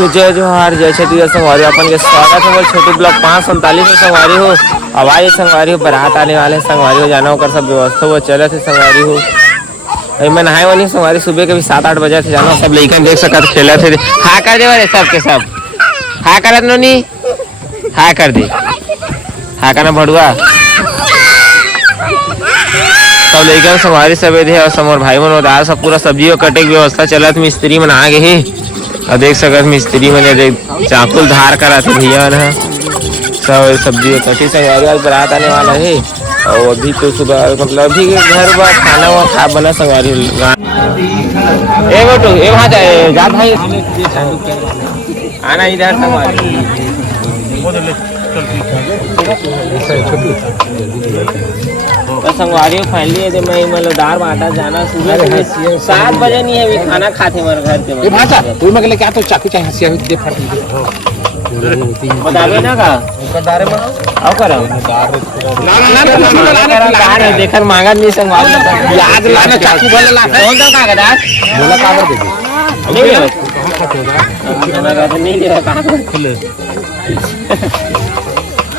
तो जय जोहार जय छत्तीसगढ़ संगवारी अपन के स्वागत है छोटू ब्लॉक 547 में संगवारी हो। आवाज संगवारी हो बारात आने वाले हैं संगवारी हो जाना होकर सब व्यवस्था वो चले थे संगवारी हो। अभी मैं नहाए वाली संगवारी सुबह के भी 7-8 बजे थे जाना सब लेकर देख सकते खेले थे। हाँ कर दे वाले सब के सब हाँ करत नोनी हाँ कर दे हाँ करना भड़ुआ सब लेकर संगवारी सब थे और समोर भाई मन उदार सब पूरा सब्जी कटे की व्यवस्था चलत मिस्त्री मन आ गए ही और देख सकत मिस्त्री मैंने देख चाकुल धार करा थे भैया न सब सब्जी कटी संगवारी बारात आने वाला है। और अभी तो सुबह मतलब अभी घर बार खाना हुआ खा बना संगवारी ए बेटू ए वहाँ जाए जा भाई आना इधर संगवारी तो संगवारी फाइनली है मैं मतलब दार बांटा जाना सुबह 7 बजे नहीं है अभी खाना खाते हमारे घर के ये भाषा तू मैं क्या तो चाकू चाहे हंसिया दे फट बतावे ना का दारे में आओ करो ना देखन मांगा नहीं संगवारी याद लाना चाकू बोले ला कौन सा कागदार बोला कागज दे नहीं ले कागज खुले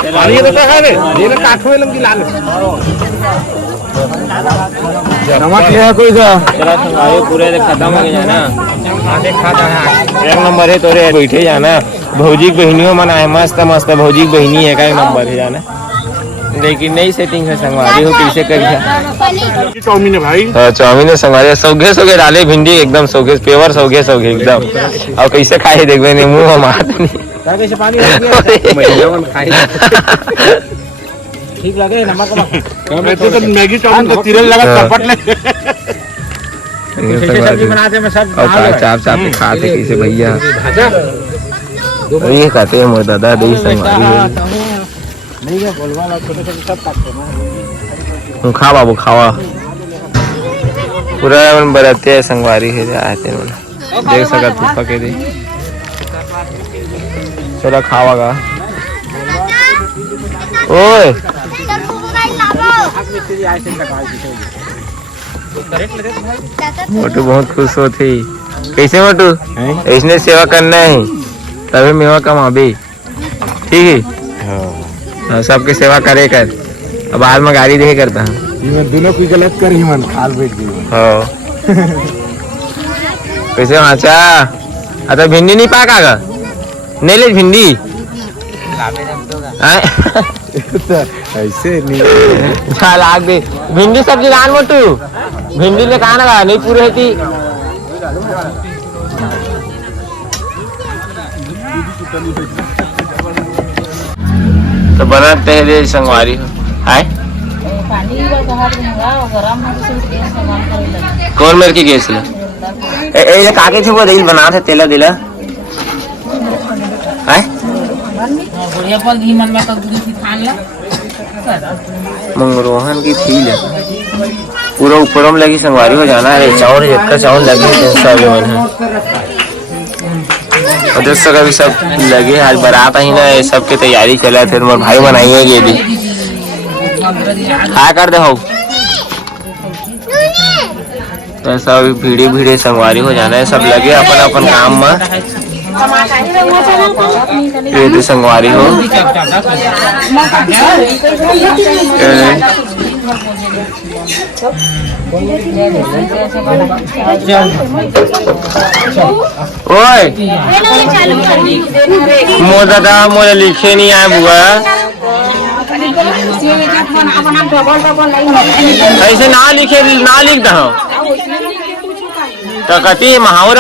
ये तो है ये ना काठवे लंगी लाल नमक ले कोई का चला संगायो पूरे खत्म हो गया ना आधे खा जाना एक नंबर है तोरे बैठे जाना भौजी बहनियों मन आए मस्त मस्त भौजी बहनी है का एक नंबर है जाना लेकिन नई सेटिंग है संगवारी हो कैसे करिए चाउमीन है भाई चाउमीन है संगवारी सौगे सौगे डाले भिंडी एकदम सौगे पेवर सौगे सौगे एकदम और कैसे खाए देखबे नहीं मुंह मार नहीं कैसे पानी ठीक लगे नमक तो मैगी चाउमीन तो तिरल लगा चपट ले सब्जी बनाते में सब चाप चाप खाते कैसे भैया ये कहते हैं मोर दादा दही संगवारी नहीं है बोलवा ला छोटे छोटे सब काटते हैं खा बाबू खावा पूरा मन बरते है संगवारी है आते मन देख सकत तू पके दे चला खावागा ओए मोटू बहुत खुश होती कैसे मोटू इसने सेवा करना है तभी मेवा कमाबी ठीक है सबके सेवा करे कर अब बाद में गाड़ी दे करता हूँ दोनों कोई गलत कर ही मन खाल बैठ गई कैसे माचा अच्छा भिंडी नहीं पाका नहीं ले भिंडी ऐसे नहीं चल आगे भिंडी सब्जी लान मोटू भिंडी ले कहा ना नहीं पूरे होती तो बनाते हैं संगवारी हाय कौन मेरे की गैस ले काके थे वो दिल बना थे तेला दिला हाय मंगरोहन की थी ले पूरा ऊपर में लगी संगवारी हो जाना है चावल जितना चावल लगे सब और दोस्तों का भी सब लगे आज बारात ही ना सब की तैयारी चला थे तुम्हारे भाई बनाइए ये भी हाँ कर दे हो तो सब भीड़े भीड़े संगवारी हो जाना है सब लगे अपन अपन काम में ये तो संगवारी हो ओए मोर दादा मोरे लिखे नहीं आए बुआ ऐसे ना लिखे ना लिख दो तो कति महावर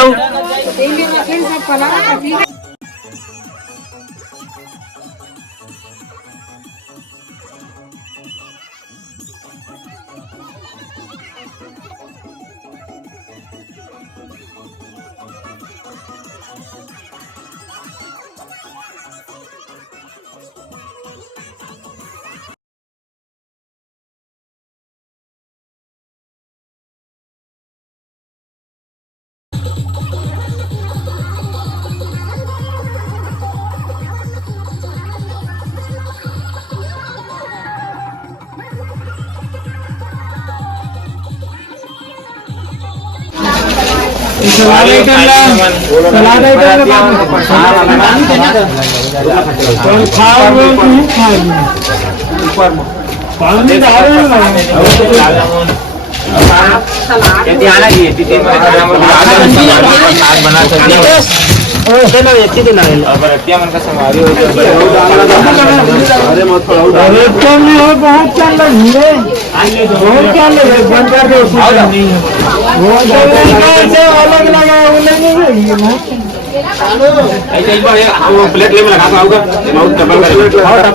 प्लेट ले में लगा आऊंगा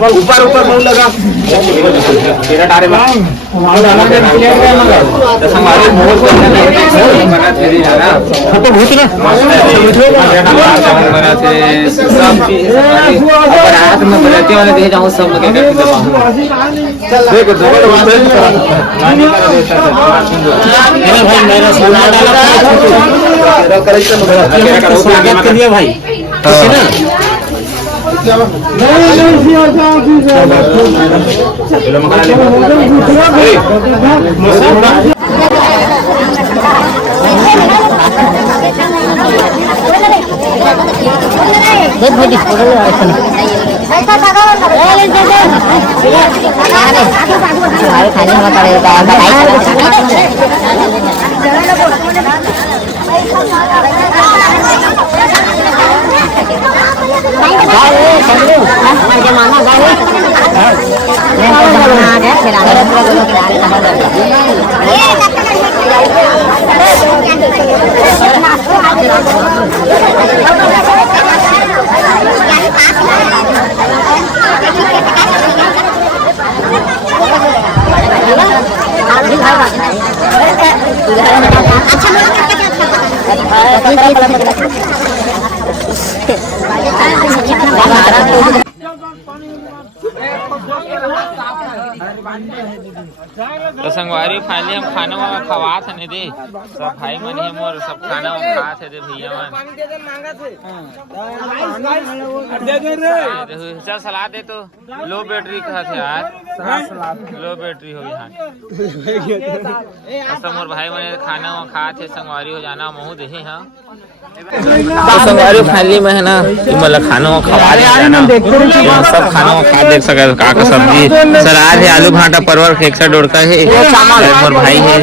ऊपर ऊपर बहुत लगा तेरा टारे में हमारे बहुत बना थे ना तो बहुत ना बना थे सब रात में बराती वाले देख जाऊं सब लोग देख भाई मेरा स्वागत कर लिया भाई ठीक है तो संगवारी फाइनली हम खाना वाला खवा थे ने दे सब भाई मन ही मोर सब खाना खा थे दे भैया मन चल सलाद दे तो लो बैटरी का थे यार लो बैटरी हो यहाँ सब मोर भाई मन खाना खा थे संगवारी हो जाना महू दे हाँ तो संगवारी फाइनली में है ना मतलब खाना खवा दे जाना सब खाना खा देख सके का सब्जी सलाद है आलू भाटा परवल खेकसा डोड़का है मोर भाई है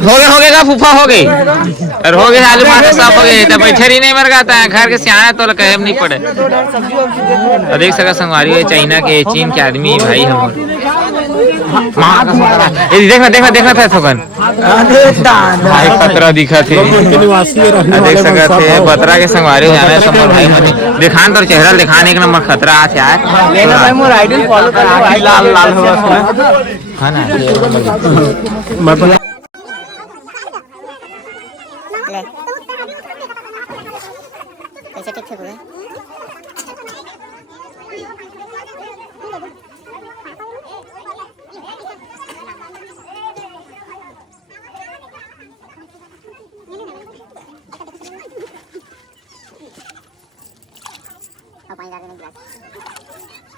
हो गए का फूफा हो गए और हो गए आलू भाटा सब हो गए तो बैठे ही नहीं मर गाता है घर के सियाने तो कहे नहीं पड़े तो देख सका संगवारी है चाइना के चीन के आदमी भाई हम देखना देखना देखना था थोकन भाई खतरा दिखा थे देख सका थे बतरा के संगवारी हो जाना है सब भाई दिखान तो चेहरा दिखान एक नंबर खतरा आथे यार लेना भाई मोर आइडल फॉलो कर भाई लाल लाल हो हां ना कैसे ठीक हुए पानी डाल देना गिलास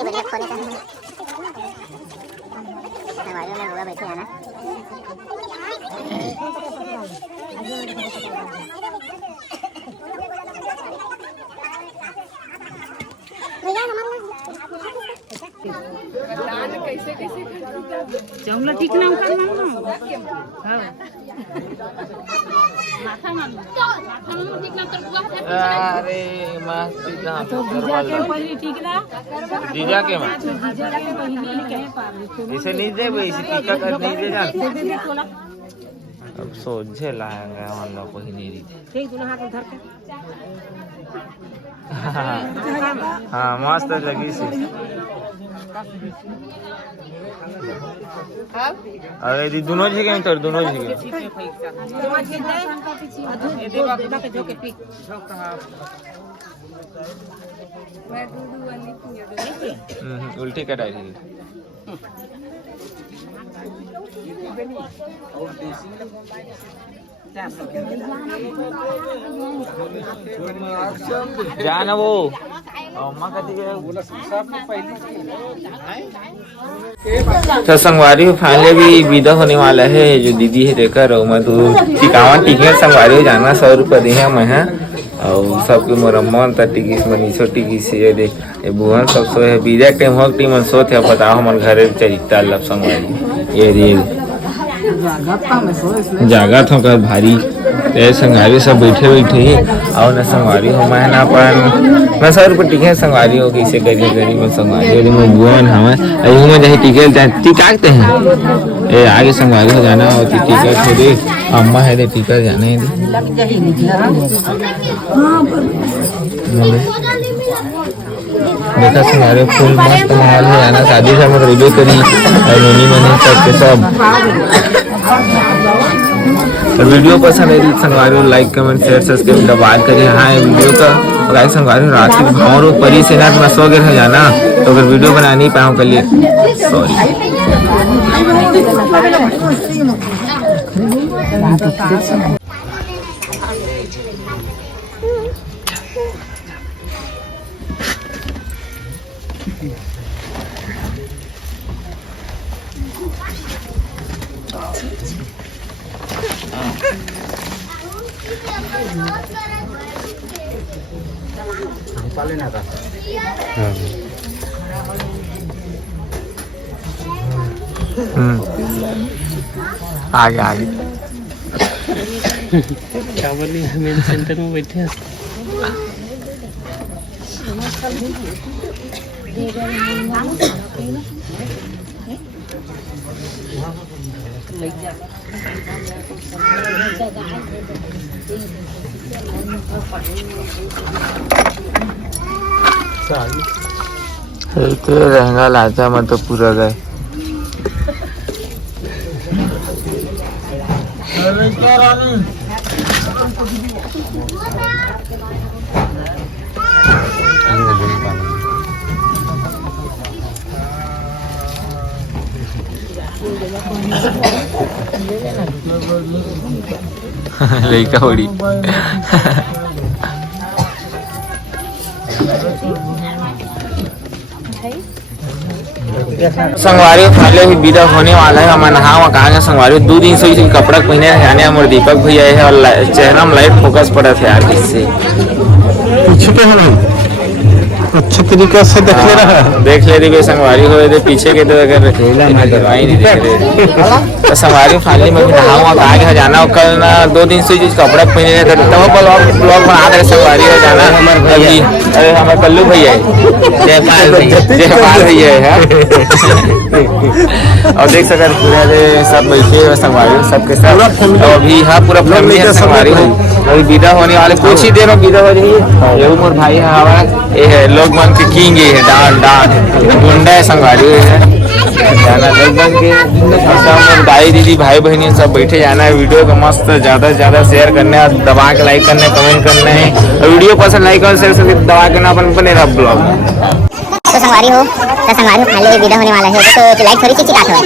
बढ़िया खोने का हमारे में होगा बैठे आना चावला ठीक नाम करना ना हां अरे मस्त जीजा के इसे नहीं दे इसे टीका कर नहीं दे जान अब सोझे लाएंगे हम लोग को ही नहीं ठीक दोनों हाथ उधर के हाँ मस्त लगी सी अरे दी दोनों जगह तो दोनों जगह उल्टी कटाई थी जाना वो तो संगवारी फाइनली भी विदा होने वाला है जो दीदी है देखा रहो मैं तो टिकावन टिकट संगवारी हो जाना 100 रुपये दी है मैं है और सबके मुरम्मत टिकिस मनीषो टिकिस ये दे बुहन सब सो है विदा टाइम हो टीम सो थे बताओ हमारे घरे चरिता लब संगवारी ये जागा था का भारी ते संगवारी सब बैठे और न संगवारी हो मैं ना पर मैं 100 रुपये टिकट संगवारी हो कैसे गरीब में संगवारी हो मैं बुआन हमें अयो में जाए टिकट टिकाते हैं ए आगे संगवारी हो जाना और टिकट हो दे अम्मा है दे टिकट जाने दे देखा संगवारी फुल मस्त माहौल है आना शादी से हम रेडियो करी नोनी मनी सबके सब वीडियो पसंद है संगवारी लाइक कमेंट शेयर सब्सक्राइब दबा करिए हाँ वीडियो का लाइक संगवारी रात के भाव परी से ना मैं सो गए है जाना तो अगर वीडियो बना नहीं पाऊँ कल सॉरी आगे आगे क्या बोली मेन सेंटर में बैठे हैं रहेगा लाचा में तो पूरा गए लड़का बड़ी संगवारी फाले भी विदा होने वाला है हमारे नहा कहा संगवारी 2 दिन से कपड़ा पहने जाने हमारे दीपक भैया है और चेहरा में लाइट फोकस पड़ा था यार इससे पीछे पे है अच्छे तरीके से देख ले रहा है देख ले रही संगवारी हो रहे पीछे के तो अगर दवाई नहीं देख रहे तो संगवारी फाली में भी नहा कहा जाना कल ना 2 दिन से कपड़ा पहने थे तब ब्लॉग बना रहे संगवारी हो जाना अभी अरे हमारे कल्लू भैया जयपाल भैया है और देख सकते पूरा सब बैठे हुए संगवारी सबके साथ अभी हाँ पूरा फैमिली है संगवारी हो अभी विदा होने वाले कुछ ही देर में विदा हो रही है ये मोर भाई है हमारा ये है लोग बन के किंग है डांड गुंडा है संगवारी है जाना लोग बन के दाई दीदी भाई बहनी सब बैठे जाना है वीडियो को मस्त ज़्यादा से ज़्यादा शेयर करना है दबा के लाइक करना है कमेंट करना है और वीडियो पसंद लाइक और शेयर करके दबा के ना अपन बने रहा ब्लॉग तो संगवारी हो खाली विदा होने वाला है तो लाइक थोड़ी सी चिकात हो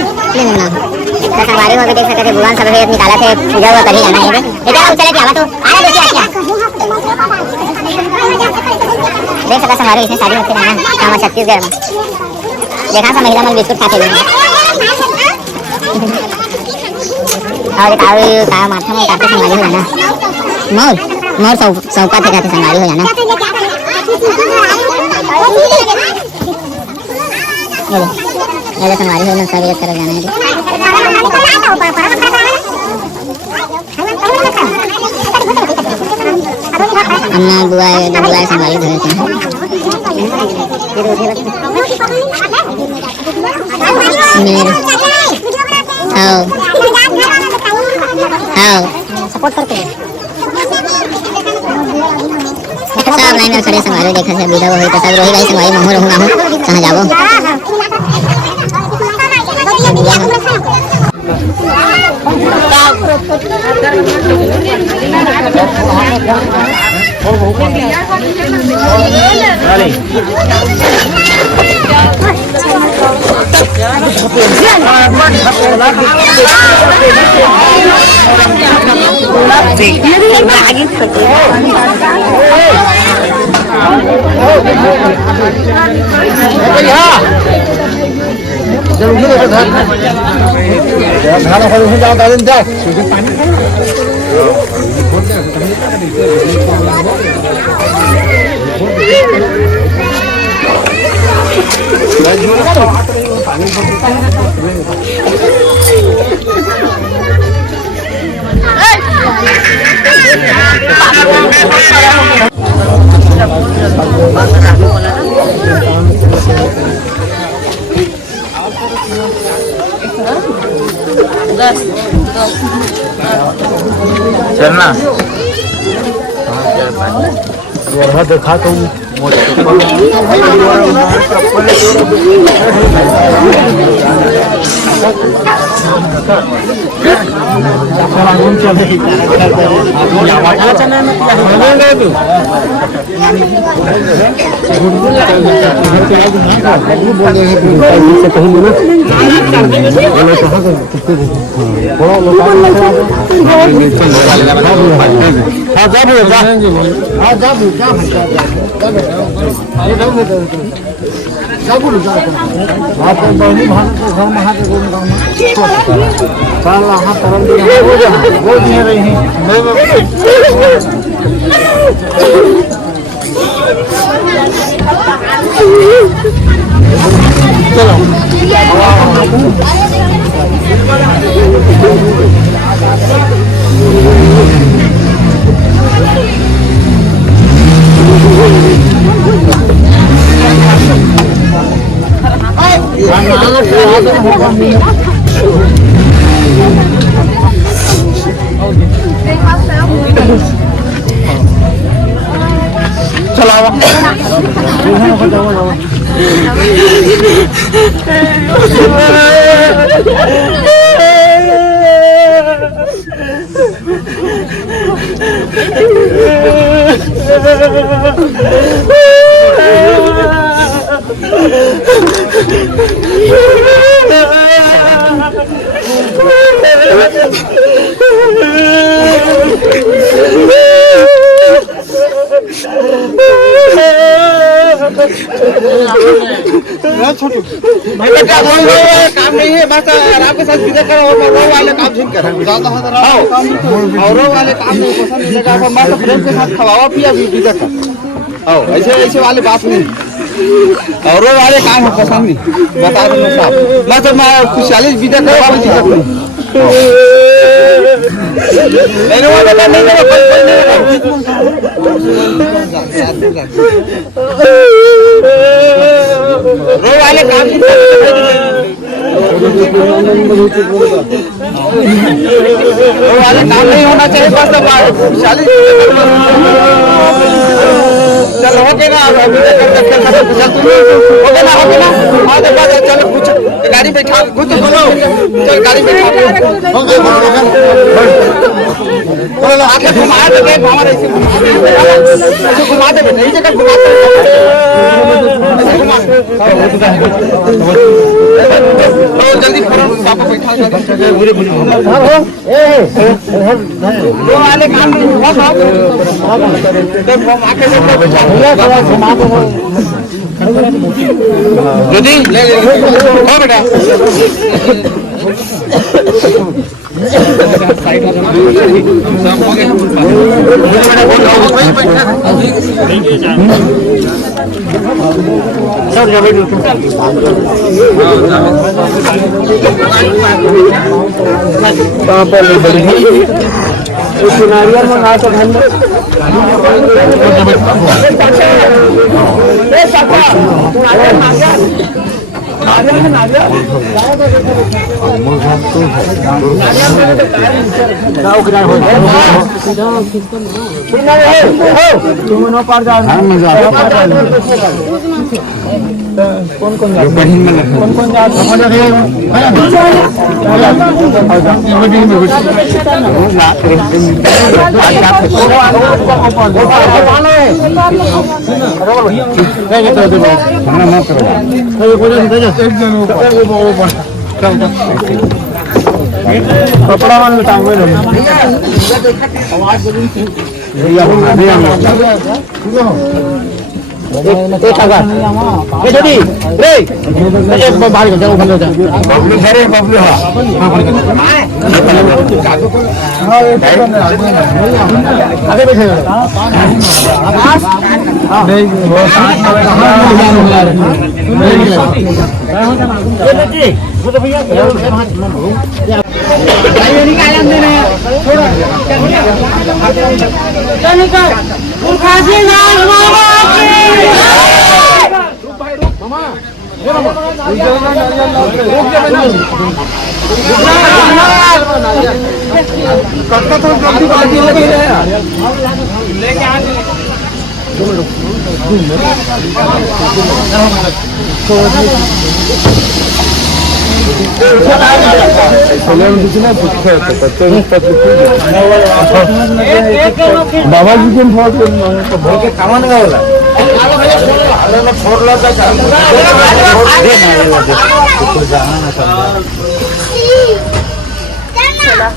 तो संगवारी हो देख सकते थे भगवान सब निकाला थे पूजा हुआ कभी जाना है बेटा चले क्या तो आना देखिए क्या देख सकते संगवारी इसमें शादी होती है ना हमारे छत्तीसगढ़ में देखा था महिला मन बिस्कुट खाते हुए और का माथा में काटे संगवारी हो जाना मोर सौका थे खाते संगवारी हो जाना संगवारी हो सब तरफ जाना है अन्ना बुआ संभाली धरे थे मेरे आओ आओ सपोर्ट करते हैं सब लाइन में खड़े संभाले देखा से विदा होई तो सब रोही भाई संभाली महू रहूंगा हूं कहां जाबो चलना देखा तो काम नहीं है, बस आराम के साथ विदा करो और रो वाले काम झिन कर और रो वाले काम नहीं पसंद नहीं लगा पर मैं तो फ्रेंड के साथ खवावा पिया विदा कर आओ ऐसे ऐसे वाले बात नहीं और रो वाले काम है पसंद नहीं बता दो साहब मैं तो मैं खुशहाली विदा करवा कोई दिक्कत नहीं मेरे वाले का नहीं मेरा कोई नहीं रो वाले काम रो वाले काम नहीं होना चाहिए बस खुशहाली चल हो गया ना अभी चल तुम हो गया ना हाँ तो बस चल कुछ गाड़ी बैठा कुछ बोलो चल गाड़ी बैठा आके घुमा दे हमारे ऐसे घुमा दे नहीं जगह घुमा जल्दी पापा बैठा वाले काम ज्योति ले बेटा नारियल मंगा तो कपड़ा वाले टांग में एक हजार ये छोटी रे एक बाहर कर जाओ बंद हो जाए बबलू सर बबलू हां आगे बैठे नहीं वो तो भैया निकाल दे रहे हैं थोड़ा निकाल खासी नाम मामा ये मामा कट्टा तो जल्दी बाकी लगे लेके आ बाबा जी के भर के कामा नहीं होला छोड़ ला